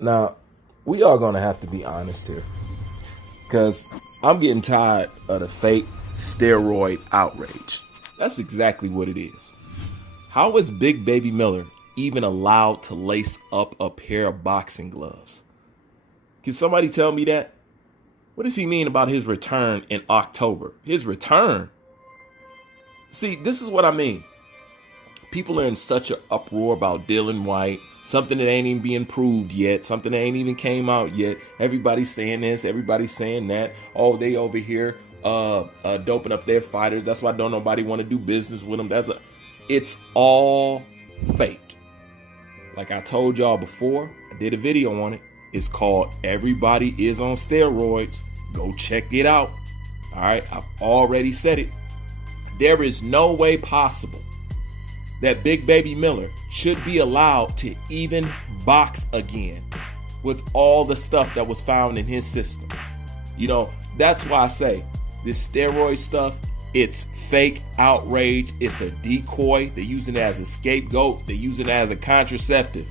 Now, we are going to have to be honest here because I'm getting tired of the fake steroid outrage. That's exactly what it is. How is Big Baby Miller even allowed to lace up a pair of boxing gloves? Can somebody tell me that? What does he mean about his return in October? His return? See, this is what I mean. People are in such an uproar about Dylan White, something that ain't even being proved yet, something that ain't even came out yet. Everybody's saying this, everybody's saying that. Oh, they over here doping up their fighters. That's why don't nobody want to do business with them. It's all fake. Like I told y'all before, I did a video on it. It's called Everybody is on Steroids. Go check it out. All right, I've already said it. There is no way possible that Big Baby Miller should be allowed to even box again with all the stuff that was found in his system. You know, that's why I say this steroid stuff, it's fake outrage. It's a decoy. They're using it as a scapegoat. They're using it as a contraceptive.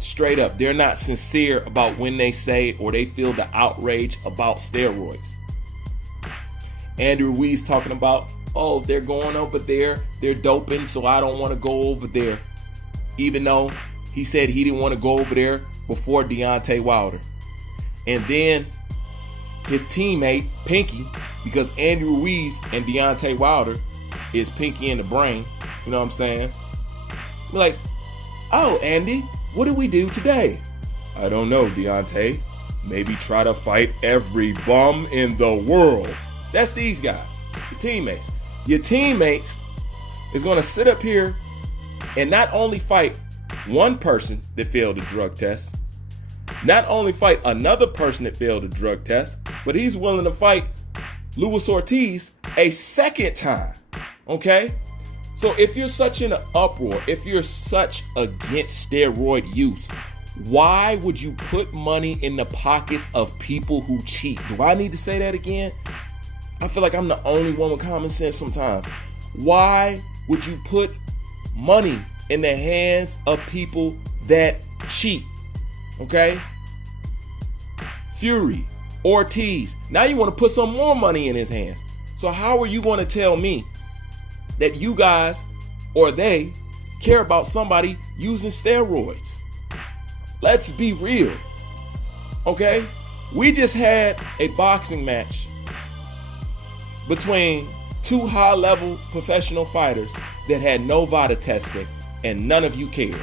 Straight up, they're not sincere about when they say or they feel the outrage about steroids. Andrew Ruiz talking about, oh, they're going over there, they're doping, so I don't want to go over there. Even though he said he didn't want to go over there before Deontay Wilder. And then his teammate, Pinky, because Andrew Ruiz and Deontay Wilder is Pinky in the brain, you know what I'm saying? Like, oh, Andy, what do we do today? I don't know, Deontay. Maybe try to fight every bum in the world. That's these guys, your teammates. Your teammates is going to sit up here and not only fight one person that failed a drug test, not only fight another person that failed a drug test, but he's willing to fight Luis Ortiz a second time. Okay? So if you're such in an uproar, if you're such against steroid use, why would you put money in the pockets of people who cheat? Do I need to say that again? I feel like I'm the only one with common sense sometimes. Why would you put money in the hands of people that cheat? Okay? Fury, Ortiz. Now you want to put some more money in his hands. So how are you going to tell me that you guys or they care about somebody using steroids? Let's be real. Okay? We just had a boxing match between two high-level professional fighters that had no VADA testing, and none of you cared.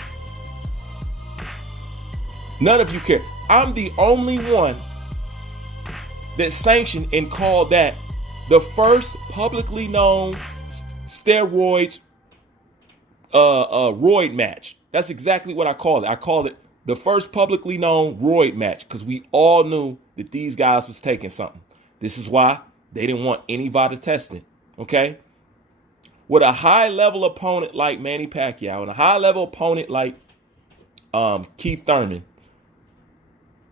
None of you care. I'm the only one that sanctioned and called that the first publicly known steroids roid match. That's exactly what I called it. I called it the first publicly known roid match because we all knew that these guys was taking something. This is why they didn't want any VADA testing, okay? With a high-level opponent like Manny Pacquiao and a high-level opponent like Keith Thurman,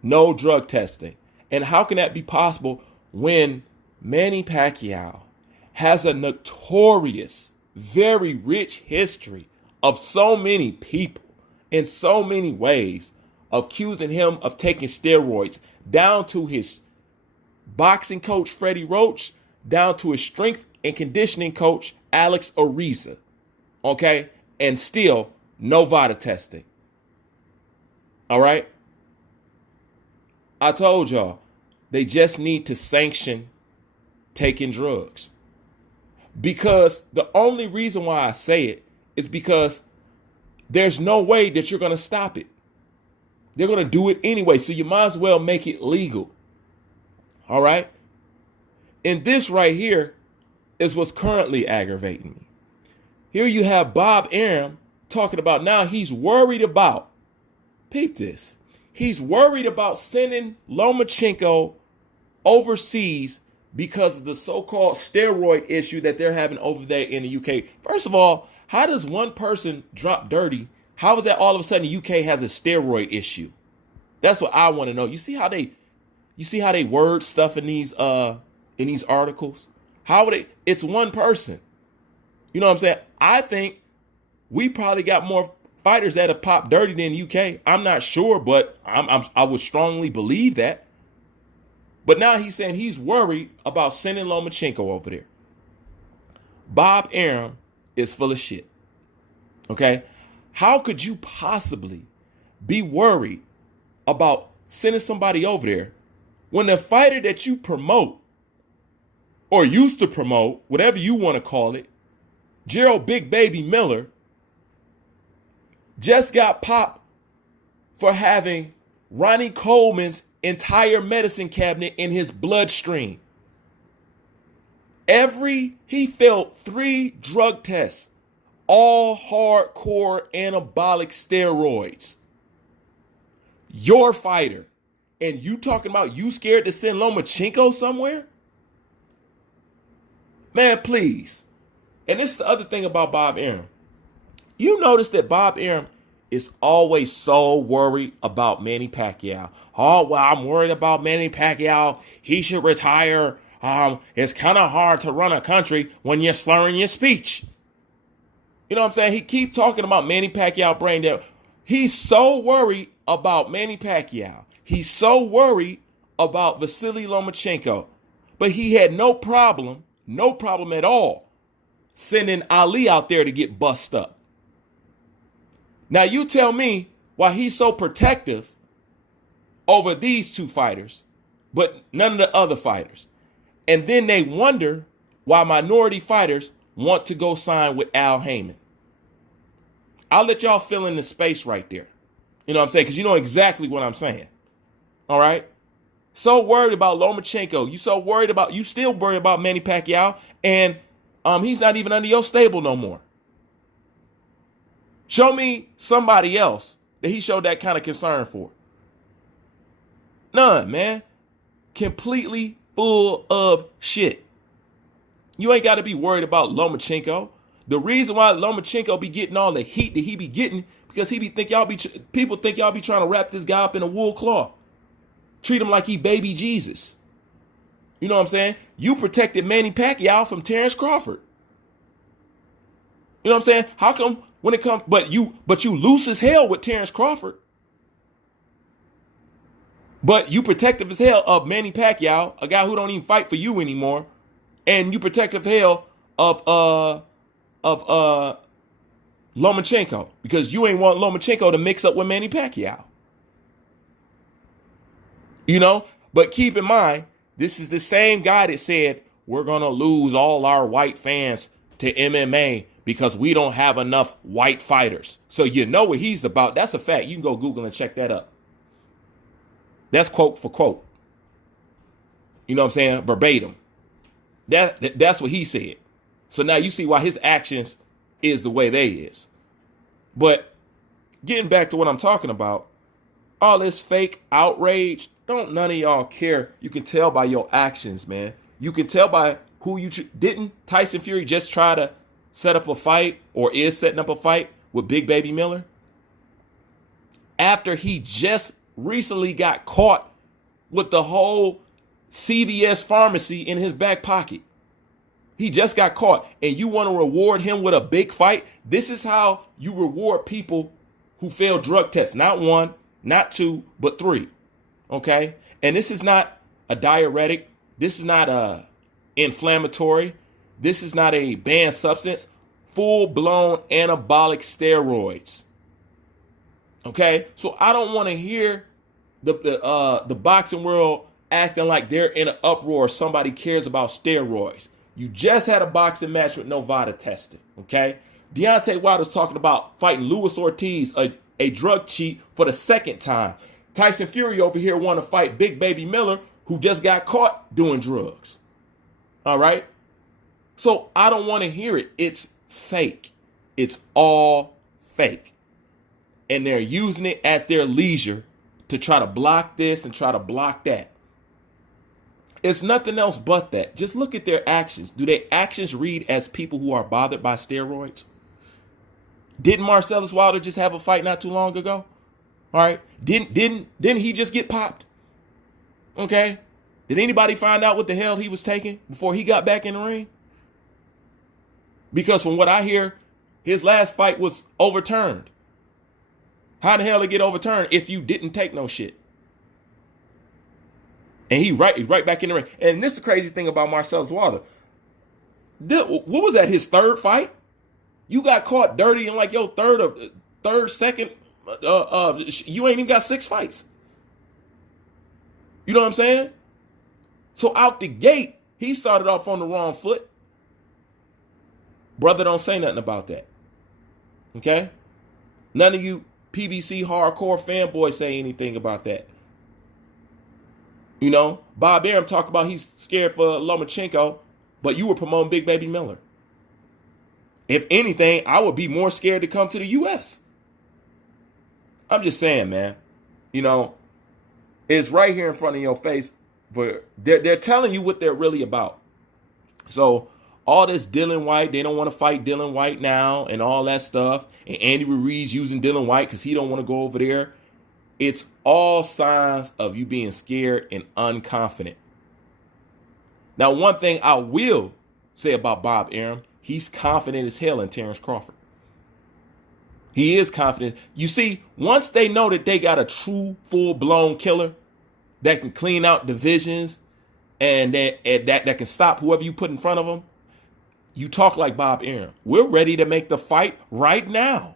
no drug testing. And how can that be possible when Manny Pacquiao has a notorious, very rich history of so many people in so many ways accusing him of taking steroids, down to his boxing coach Freddie Roach, down to his strength and conditioning coach Alex Ariza, okay? And still no VADA testing. All right? I told y'all, they just need to sanction taking drugs. Because the only reason why I say it is because there's no way that you're going to stop it. They're going to do it anyway, so you might as well make it legal. All right? And this right here is what's currently aggravating me. Here you have Bob Arum talking about now he's worried about, peep this, he's worried about sending Lomachenko overseas because of the so-called steroid issue that they're having over there in the UK. First of all, how does one person drop dirty? How is that all of a sudden the UK has a steroid issue? That's what I want to know. You see how they word stuff in these articles? How would it's one person. You know what I'm saying? I think we probably got more fighters that have popped dirty in the UK. I'm not sure, but I would strongly believe that. But now he's saying he's worried about sending Lomachenko over there. Bob Arum is full of shit. Okay? How could you possibly be worried about sending somebody over there when the fighter that you promote or used to promote, whatever you want to call it, Gerald Big Baby Miller, just got popped for having Ronnie Coleman's entire medicine cabinet in his bloodstream. He failed 3 drug tests, all hardcore anabolic steroids. Your fighter, and you talking about you scared to send Lomachenko somewhere? Man, please. And this is the other thing about Bob Arum. You notice that Bob Arum is always so worried about Manny Pacquiao. Oh, well, I'm worried about Manny Pacquiao. He should retire. It's kind of hard to run a country when you're slurring your speech. You know what I'm saying? He keep talking about Manny Pacquiao brain dead. He's so worried about Manny Pacquiao. He's so worried about Vasily Lomachenko. But he had no problem at all sending Ali out there to get bust up. Now you tell me why he's so protective over these 2 fighters, but none of the other fighters. And then they wonder why minority fighters want to go sign with Al Heyman. I'll let y'all fill in the space right there. You know what I'm saying? Because you know exactly what I'm saying. All right? So worried about Lomachenko. You still worried about Manny Pacquiao. And he's not even under your stable no more. Show me somebody else that he showed that kind of concern for. None, man. Completely full of shit. You ain't got to be worried about Lomachenko. The reason why Lomachenko be getting all the heat that he be getting, because people think y'all be trying to wrap this guy up in a wool cloth. Treat him like he baby Jesus. You know what I'm saying? You protected Manny Pacquiao from Terrence Crawford. You know what I'm saying? How come when it comes, but you loose as hell with Terrence Crawford. But you protective as hell of Manny Pacquiao, a guy who don't even fight for you anymore, and you protective hell of Lomachenko because you ain't want Lomachenko to mix up with Manny Pacquiao. You know, but keep in mind, this is the same guy that said we're gonna lose all our white fans to MMA because we don't have enough white fighters. So you know what he's about. That's a fact. You can go Google and check that up. That's quote for quote. You know what I'm saying? Verbatim. That's what he said. So now you see why his actions is the way they is. But getting back to what I'm talking about, all this fake outrage, don't none of y'all care. You can tell by your actions, man. You can tell by who you didn't Tyson Fury just try to set up a fight or is setting up a fight with Big Baby Miller after he just recently got caught with the whole CVS pharmacy in his back pocket. He just got caught and you want to reward him with a big fight. This is how you reward people who fail drug tests. Not 1, not 2, but 3. Okay. And this is not a diuretic. This is not a inflammatory. This is not a banned substance. Full-blown anabolic steroids. Okay. So I don't want to hear the boxing world acting like they're in an uproar. Somebody cares about steroids. You just had a boxing match with Novada testing, okay? Deontay Wilder's talking about fighting Luis Ortiz, a drug cheat, for the 2nd time. Tyson Fury over here want to fight Big Baby Miller, who just got caught doing drugs. All right? So I don't want to hear it. It's fake. It's all fake. And they're using it at their leisure to try to block this and try to block that. It's nothing else but that. Just look at their actions. Do their actions read as people who are bothered by steroids? Didn't Marcellus Wilder just have a fight not too long ago? All right. Didn't he just get popped? Okay. Did anybody find out what the hell he was taking before he got back in the ring? Because from what I hear, his last fight was overturned. How the hell it get overturned if you didn't take no shit? And he right back in the ring. And this is the crazy thing about Marcellus Water. What was that, his third fight? You got caught dirty in like your second. You ain't even got 6 fights. You know what I'm saying? So out the gate, he started off on the wrong foot. Brother, don't say nothing about that. Okay? None of you PBC hardcore fanboys say anything about that. You know, Bob Arum talked about he's scared for Lomachenko, but you were promoting Big Baby Miller. If anything, I would be more scared to come to the U.S. I'm just saying, man. You know, it's right here in front of your face. They're telling you what they're really about. So all this Dylan White, they don't want to fight Dylan White now and all that stuff. And Andy Ruiz using Dylan White because he don't want to go over there. It's all signs of you being scared and unconfident. Now, one thing I will say about Bob Arum, he's confident as hell in Terrence Crawford. He is confident. You see, once they know that they got a true full-blown killer that can clean out divisions and that can stop whoever you put in front of them, you talk like Bob Arum. We're ready to make the fight right now.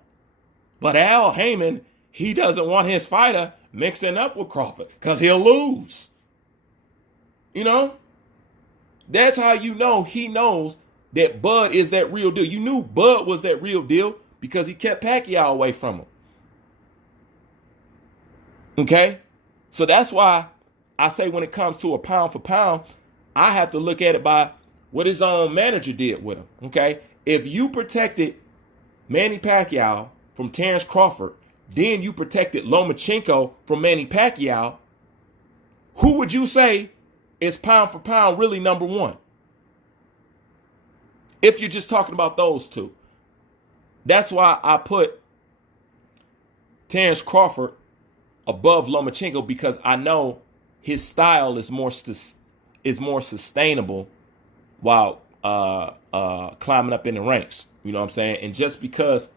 But Al Heyman, he doesn't want his fighter mixing up with Crawford because he'll lose. You know? That's how you know he knows that Bud is that real deal. You knew Bud was that real deal because he kept Pacquiao away from him. Okay? So that's why I say when it comes to a pound for pound, I have to look at it by what his own manager did with him. Okay? If you protected Manny Pacquiao from Terrence Crawford, then you protected Lomachenko from Manny Pacquiao, who would you say is pound for pound really number one? If you're just talking about those two. That's why I put Terrence Crawford above Lomachenko, because I know his style is more sustainable while climbing up in the ranks. You know what I'm saying? And just because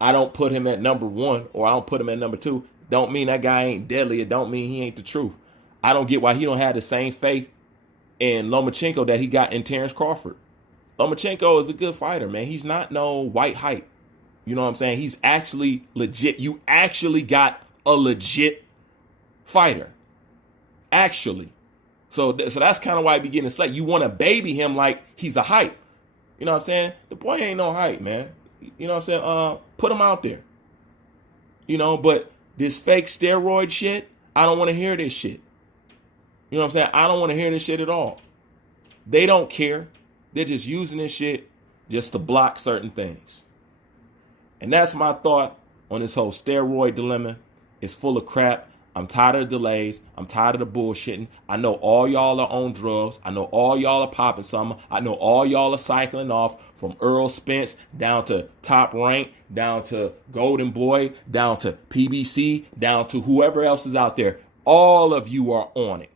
I don't put him at number one or I don't put him at number two, don't mean that guy ain't deadly. It don't mean he ain't the truth. I don't get why he don't have the same faith in Lomachenko that he got in Terrence Crawford. Lomachenko is a good fighter, man. He's not no white hype. You know what I'm saying? He's actually legit. You actually got a legit fighter. Actually. So that's kind of why I be getting slack. You want to baby him like he's a hype. You know what I'm saying? The boy ain't no hype, man. You know what I'm saying? Put him out there. You know, but this fake steroid shit, I don't want to hear this shit. You know what I'm saying? I don't want to hear this shit at all. They don't care. They're just using this shit just to block certain things. And that's my thought on this whole steroid dilemma. It's full of crap. I'm tired of the delays. I'm tired of the bullshitting. I know all y'all are on drugs. I know all y'all are popping something. I know all y'all are cycling off from Earl Spence down to Top Rank, down to Golden Boy, down to PBC, down to whoever else is out there. All of you are on it.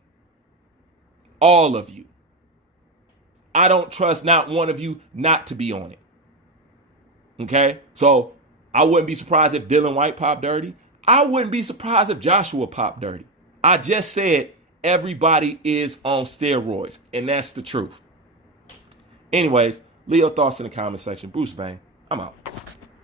All of you. I don't trust not one of you not to be on it. Okay? So I wouldn't be surprised if Dylan White popped dirty. I wouldn't be surprised if Joshua popped dirty. I just said everybody is on steroids, and that's the truth. Anyways, leave your thoughts in the comment section. Bruce Vane, I'm out.